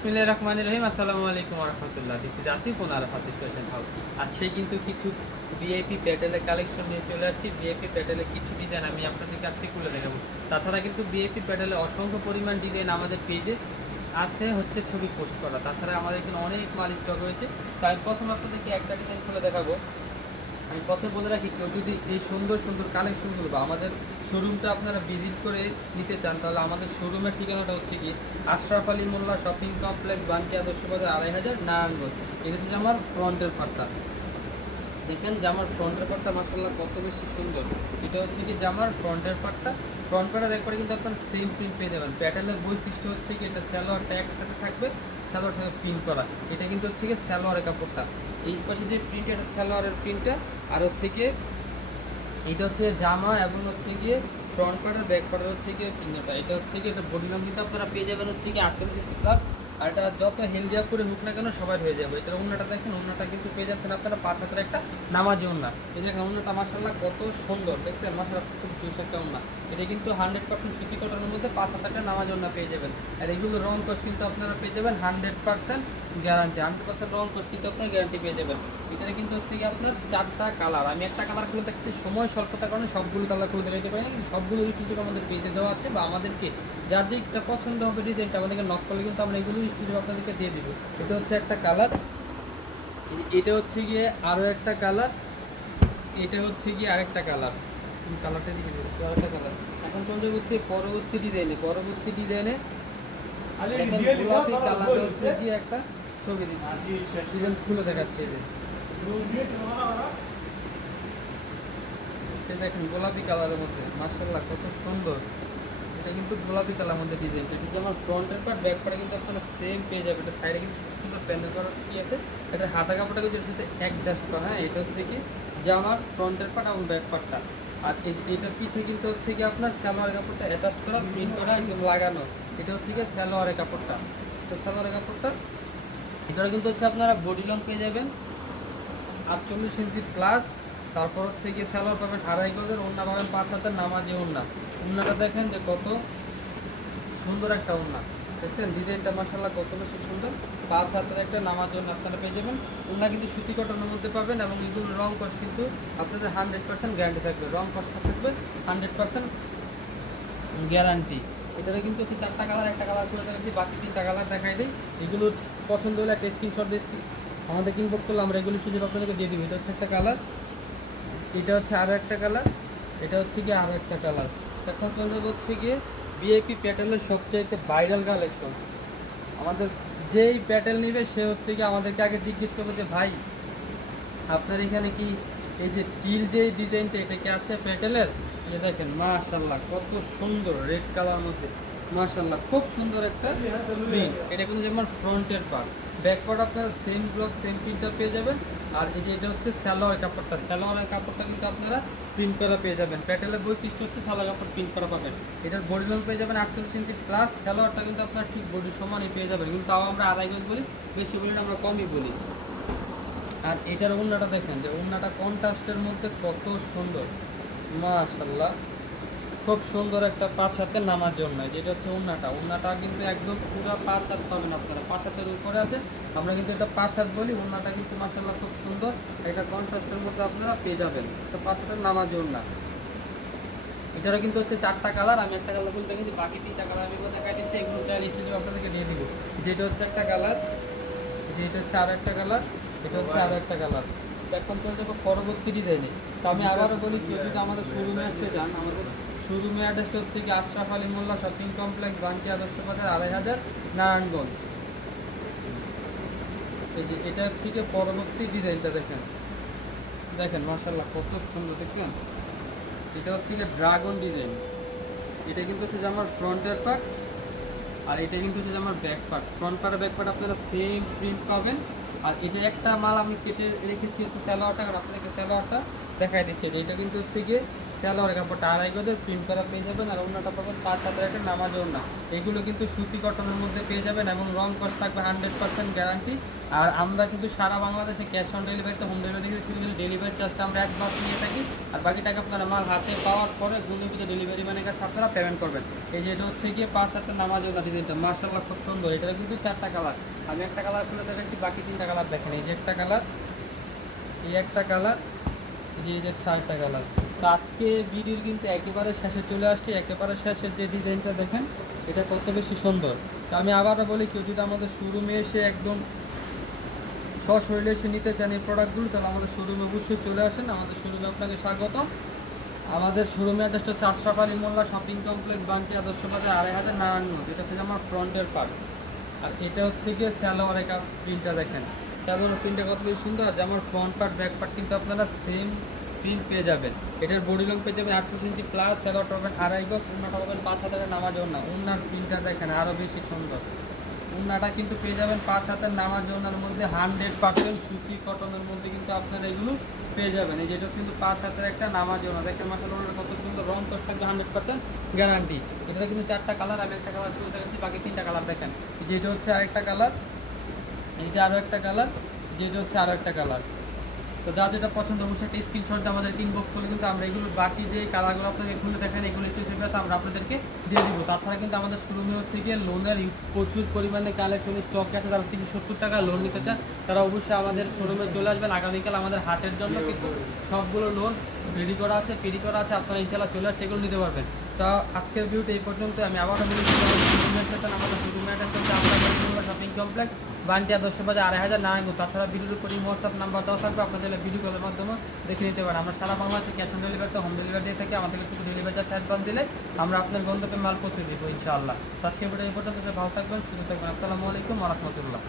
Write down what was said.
বিসমিল্লাহির রহমানির রহিম, আসসালামু আলাইকুম রহমতুল্লাহ। This is Asif owner Asif fashion house আজকে কিন্তু কিছু ভিআইপি প্যাটেলের কালেকশন নিয়ে চলে আসছি। ভিআইপি প্যাটেলের কিছু ডিজাইন আমি আপনাদের কাছ থেকে খুলে দেখাবো। তাছাড়া কিন্তু ভিআইপি প্যাটেলের অসংখ্য পরিমাণ ডিজাইন আমাদের পেজে আছে, হচ্ছে ছবি পোস্ট করা। তাছাড়া আমাদের এখানে অনেক মাল স্টক রয়েছে। তাই প্রথম আপনাদেরকে একটা ডিজাইন খুলে দেখাবো। আমি প্রথমে বলে রাখি, কেউ যদি এই সুন্দর সুন্দর কালেকশনগুলো বা আমাদের শোরুমটা আপনারা ভিজিট করে নিতে চান, তাহলে আমাদের শোরুমের ঠিকানাটা হচ্ছে কি আশরাফ আলী মোল্লা শপিং কমপ্লেক্স বানকি আদর্শ বাজার, আড়াই হাজার নারায়ণগঞ্জ। এটা হচ্ছে আমার ফ্রন্টের পার্টটা দেখেন জামার ফ্রন্টের পার্টটা মাসাল্লাহ কত বেশি সুন্দর। এটা হচ্ছে কি জামার ফ্রন্টের পার্টটা ফ্রন্ট পার্টের একবারে কিন্তু আপনার সেম প্রিন্ট পেয়ে যাবেন। প্যাটেলের বৈশিষ্ট্য হচ্ছে কি এটা স্যালোয়ারটা একসাথে থাকবে স্যালোয়ারটাকে প্রিন্ট করা। এটা কিন্তু হচ্ছে কি স্যালোয়ারের কাপড়টা। এই পাশে যে প্রিন্ট এটা সালোয়ারের প্রিন্টটা আর হচ্ছে কি এটা হচ্ছে জামা এবং হচ্ছে গিয়ে ফ্রন্ট পার্ট আর ব্যাক পার্ট হচ্ছে গিয়ে প্রিন্টটা এটা হচ্ছে গিয়ে এটা বডি নাম কিন্তু আপনারা পেয়ে যাবেন হচ্ছে কি আটচল্লিশ প্লাস আর এটা যত হেলদি আপ করে হোক না কেন সবাই হয়ে যাবে। এটা অন্যটা দেখেন অন্যটা কিন্তু পেয়ে যাচ্ছেন আপনারা পাঁচ হাতের একটা নামাজি ওন্না এই দেখেন অন্যটা মাসাল্লাহ কত সুন্দর। দেখছেন মাসাল্লাহ খুব জুস একটা ওন্না এটা কিন্তু হান্ড্রেড পার্সেন্ট সুতি কটনের মধ্যে পাঁচ হাতের একটা নামাজ ওন্না পেয়ে যাবেন। আর এগুলো রং কোষ কিন্তু আপনারা পেয়ে যাবেন hundred percent guarantee hundred percent রং কোষ কিন্তু আপনারা গ্যারান্টি পেয়ে যাবেন। এখানে কিন্তু হচ্ছে কি আপনার চারটা কালার আমি একটা কালার খুলে দেখছি সময় স্বল্পতার কারণে সবগুলো কালার খুলে দেখাইতে পারি না কিন্তু সবগুলো স্টুডিও আমাদের পেজে দেওয়া আছে বা আমাদেরকে যার যেটা পছন্দ হবে ডিজাইনটা আমাদেরকে নক করলে কিন্তু আমরা এগুলো স্টুডিও আপনাদেরকে দিয়ে দিব। এটা হচ্ছে একটা কালার এটা হচ্ছে গিয়ে আরও একটা কালার এটা হচ্ছে গিয়ে আরেকটা কালার কালারটা দিয়ে দিকে আরেকটা কালার এখন চলে হচ্ছে পরবর্তী ডিজাইনে পরবর্তী ডিজাইনে গোলাপি কালার হচ্ছে গিয়ে একটা ছবি দিচ্ছি। খুলে দেখাচ্ছে যে। দেখেন গোলাপি কালারের মধ্যে মার্শাল্লাহ কত সুন্দর। এটা কিন্তু গোলাপি কালার মধ্যে ডিজাইন এটা যে ফ্রন্টের পার্ট ব্যাক পার্টে কিন্তু আপনারা সেম পেয়ে যাবে এটা সাইডে কিন্তু সুন্দর প্যান্ডেল করা কি আছে? এটা হাতা কাপড়টা কিন্তু এর সাথে অ্যাডজাস্ট করা। হ্যাঁ এটা হচ্ছে কি? যে আমার ফ্রন্টের পার্ট এবং ব্যাক পার্টটা আর এটার পিছে কিন্তু হচ্ছে কি আপনার সালোয়ার কাপড়টা অ্যাটাচ করা প্রিন্ট করা, একদম লাগানো। এটা হচ্ছে কি সালোয়ারের কাপড়টা। তো সালোয়ারের কাপড়টা এটা কিন্তু হচ্ছে আপনারা বডি লং পেয়ে যাবেন। আটচল্লিশ ইঞ্চি প্লাস তারপর হচ্ছে গিয়ে স্যালোয়ার পাবেন আড়াই গজের ওন্না পাবেন পাঁচ হাতের নামাজি ওন্না ওন্নাটা দেখেন যে কত সুন্দর একটা ওন্না দেখছেন? ডিজাইনটা মাসাল্লাহ কত বেশি সুন্দর। পাঁচ হাতের একটা নামাজ ওন্না আপনারা পেয়ে যাবেন। ওন্না কিন্তু সুতি কটনের মধ্যে পাবেন এবং এগুলো রং কস কিন্তু আপনাদের হান্ড্রেড পার্সেন্ট গ্যারান্টি থাকবে। রং কসটা থাকবে হান্ড্রেড পার্সেন্ট গ্যারান্টি এটাতে কিন্তু হচ্ছে চারটা কালার একটা কালার করে দেখাচ্ছি, বাকি তিনটা কালার দেখাই দিই। এগুলো পছন্দ হলে একটা স্ক্রিনশট দিয়ে আমাদের ইনবক্স করলে আমরা এগুলো সুযোগ আপনাদেরকে দিয়ে দিব। এটা হচ্ছে একটা কালার এটা হচ্ছে আরও একটা কালার এটা হচ্ছে গিয়ে আরও একটা কালার এখন চলে হচ্ছে গিয়ে বিএপি প্যাটেলের সবচাইতে ভাইরাল কালেকশন আমাদের যেই প্যাটেল নেবে, সে হচ্ছে কি আমাদেরকে আগে জিজ্ঞেস করবে যে, ভাই, আপনার এখানে কি এই যে চিল যে ডিজাইনটা এটা কি আছে প্যাটেলের দেখেন মাশাল্লাহ কত সুন্দর রেড কালার মধ্যে। মাশাল্লাহ খুব সুন্দর একটা প্রিন্ট এটা কিন্তু যেমন ফ্রন্টের পার্ট ব্যাক পার্ট আপনারা সেম ব্লক সেম প্রিন্টটা পেয়ে যাবেন। আর এই যে এটা হচ্ছে স্যালোয়ার কাপড়টা। স্যালোয়ারের কাপড়টা কিন্তু আপনারা প্রিন্ট করা পেয়ে যাবেন। প্যাটেলের বৈশিষ্ট্য হচ্ছে সালোয়ার কাপড় প্রিন্ট করা পাবেন। এটার বডি লং পেয়ে যাবেন আটচল্লিশ ইঞ্চি প্লাস স্যালোয়ারটা কিন্তু আপনার ঠিক বডি সমানই পেয়ে যাবেন। কিন্তু তাও আমরা আড়াই গজ বলি, বেশি বলি না, আমরা কমই বলি। আর এটার ওড়নাটা দেখেন যে ওড়নাটা কন্ট্রাস্টের মধ্যে কত সুন্দর। মাশাল্লাহ খুব সুন্দর একটা পাঁচ হাতের নামার জন্য, যেটা হচ্ছে ওড়নাটা ওড়নাটা কিন্তু একদম পুরো পাঁচ হাত পাবেন আপনারা। পাঁচ হাতের উপরে আছে। আমরা কিন্তু এটা পাঁচ হাত বলি ওড়নাটা কিন্তু মাশাল্লাহ খুব সুন্দর। এটা কন্ট্রাস্টের মধ্যে আপনারা পেয়ে যাবেন। তো পাঁচ হাতের নামার জন্য। এটারও কিন্তু হচ্ছে চারটা কালার। আমি একটা কালার বলতে কিন্তু বাকি তিনটা কালার আমি দেখাই দিচ্ছি। এগুলো চাই স্টুডিও আপনাদেরকে দিয়ে দিব। যেটা হচ্ছে একটা কালার যে এটা হচ্ছে আরও একটা কালার, এটা হচ্ছে আরও একটা কালার। এখন চলে যাব পরবর্তী ডিজাইনে তো আমি আবারও বলি, কেউ যদি আমাদের শোরুমে আসতে চান, আমাদের শোরুমে অ্যাড্রেসটা হচ্ছে কি আশরাফ আলী মোল্লা শপিং কমপ্লেক্স, বান্টি আদর্শ বাজার, আড়াই হাজার নারায়ণগঞ্জ। এই যে এটা হচ্ছে কি পরবর্তী ডিজাইনটা দেখেন। দেখেন মাসাল্লাহ কত সুন্দর, দেখছেন? এটা হচ্ছে কি ড্রাগন ডিজাইন। এটা কিন্তু হচ্ছে যে আমার ফ্রন্টের পার্ট আর এটা কিন্তু হচ্ছে যে আমার back part. Front part back part আপনারা সেম প্রিন্ট পাবেন। আর এটা একটা মাল আমি কেটে রেখেছি হচ্ছে স্যালোয়ারটা, আর আপনাদেরকে স্যালোয়ারটা দেখাই দিচ্ছে। যে এটা কিন্তু হচ্ছে গিয়ে স্যালোয়ার কাপড়টা। আড়াই গজের প্রিন্ট করা পেয়ে যাবেন, আর অন্য অন্যটা পাবেন পাঁচ হাজার একটা নামাজ ওড়না। এগুলো কিন্তু সুতি কটনের মধ্যে পেয়ে যাবেন এবং রং কস্ট থাকবে হান্ড্রেড পার্সেন্ট গ্যারান্টি আর আমরা কিন্তু সারা বাংলাদেশে ক্যাশ অন ডেলিভারিতে হোম ডেলিভারি শুধু ডেলিভারি চার্জটা আমরা অ্যাডভান্স নিয়ে থাকি। আর বাকি টাকা আপনারা মাল হাতে পাওয়ার পরে গুণিত ডেলিভারি মানে কাছে আপনারা পেমেন্ট করবেন। এই যে এটা হচ্ছে গিয়ে পাঁচ হাজার নামাজ ওড়না ডিজাইনটা মার্শাল্লাহ খুব সুন্দর। এটা কিন্তু চারটা কালার আমি একটা কালার খুলে দেখাচ্ছি, বাকি তিনটা কালার দেখেন। এই যে একটা কালার এই একটা কালার এই যে চারটা কালার তো আজকে ভিডিওর কিন্তু একেবারে শেষে চলে আসছে। একেবারে শেষের যে ডিজাইনটা দেখেন, এটা কত বেশি সুন্দর। তো আমি আবারও বলি, কেউ যদি আমাদের শোরুমে এসে একদম সশরীরে এসে নিতে চান এই প্রোডাক্টগুলো তাহলে আমাদের শোরুমে অবশ্যই চলে আসেন। আমাদের শোরুমে আপনাকে স্বাগতম। আমাদের শোরুমে অ্যাড্রেসটা হচ্ছে মোল্লা শপিং কমপ্লেক্স বাঙ্কি আদর্শ বাজার, আড়াই হাজার নারায়ণগঞ্জ। এটা হচ্ছে আমার ফ্রন্টের পার্ট আর এটা হচ্ছে গিয়ে স্যালোয়ার একটা প্রিন্টটা দেখেন। স্যালোয়ার প্রিন্টটা কত বেশি সুন্দর। আর যে আমার ফ্রন্ট পার্ট ব্যাক পার্ট কিন্তু আপনারা সেম প্রিন্ট পেয়ে যাবেন। এটার বডি লং পেয়ে যাবেন আটত্রিশ ইঞ্চি প্লাস স্যালোয়ারটা পাবেন আড়াই গজ উন্নাটা পাবেন পাঁচ হাজারের নামাজ না উন্নার প্রিন্টটা দেখেন আরও বেশি সুন্দর। উন্নাটা কিন্তু পেয়ে যাবেন পাঁচ হাতের নামাজ ওনার মধ্যে হান্ড্রেড পার্সেন্ট সুতি কটনের মধ্যে কিন্তু আপনারা এগুলো পেয়ে যাবেন। এই যেটা কিন্তু পাঁচ হাতের একটা নামাজ ওনা দেখেন মাসাল ওনার কত সুন্দর রং কষ্ট থাকবে হান্ড্রেড পার্সেন্ট গ্যারান্টি এটা কিন্তু চারটা কালার আমি একটা কালার তুলে দেখাচ্ছি, বাকি তিনটা কালার দেখেন। যেটা হচ্ছে আরেকটা কালার এইটা আরও একটা কালার যেটা হচ্ছে আরও একটা কালার তো যা যেটা পছন্দ অবশ্যই একটা স্ক্রিনশট আমাদের ইনবক্স হলে কিন্তু আমরা এগুলো বাকি যে কালারগুলো আপনাকে খুলে দেখেন এগুলো হিসেবে আছে আমরা আপনাদেরকে দিয়ে দিব। তাছাড়া কিন্তু আমাদের শোরুমে হচ্ছে গিয়ে লোনের প্রচুর পরিমাণে কালেকশন স্টক আছে। যারা তিনশো সত্তর টাকা লোন নিতে চান তারা অবশ্যই আমাদের শোরুমে চলে আসবেন। আগামীকাল আমাদের হাটের জন্য কিন্তু সবগুলো লোন রেডি করা আছে পেডি করা আছে। আপনারা ইনশাল্লাহ চলে আসতে এগুলো নিতে পারবেন। তো আজকের ভিডিওটা এই পর্যন্ত আমি আবারও আমাদের শোরুমে শপিং কমপ্লেক্স বান্টি আদর্শ বাজার আড়াই হাজার নারায়ণগঞ্জ। তাছাড়া ভিডিওর উপর হোয়াটসঅ্যাপ নাম্বার দেওয়া থাকবে। আপনার আপনাদের ভিডিও কলের মাধ্যমে দেখে নিতে পারেন। আমরা সারা বাংলাদেশে ক্যাশ অন ডেলিভারিতে হোম ডেলিভারি দিয়ে থাকি। আমাদের শুধু ডেলিভারি চার্জ অ্যাডভান্স দিলে আমরা আপনার গন্তব্যে মাল পৌঁছে দেবো ইনশাআল্লাহ। তো আজকে ভালো থাকবেন, সুস্থ থাকবেন। আসসালামু আলাইকুম রহমতুল্লাহ।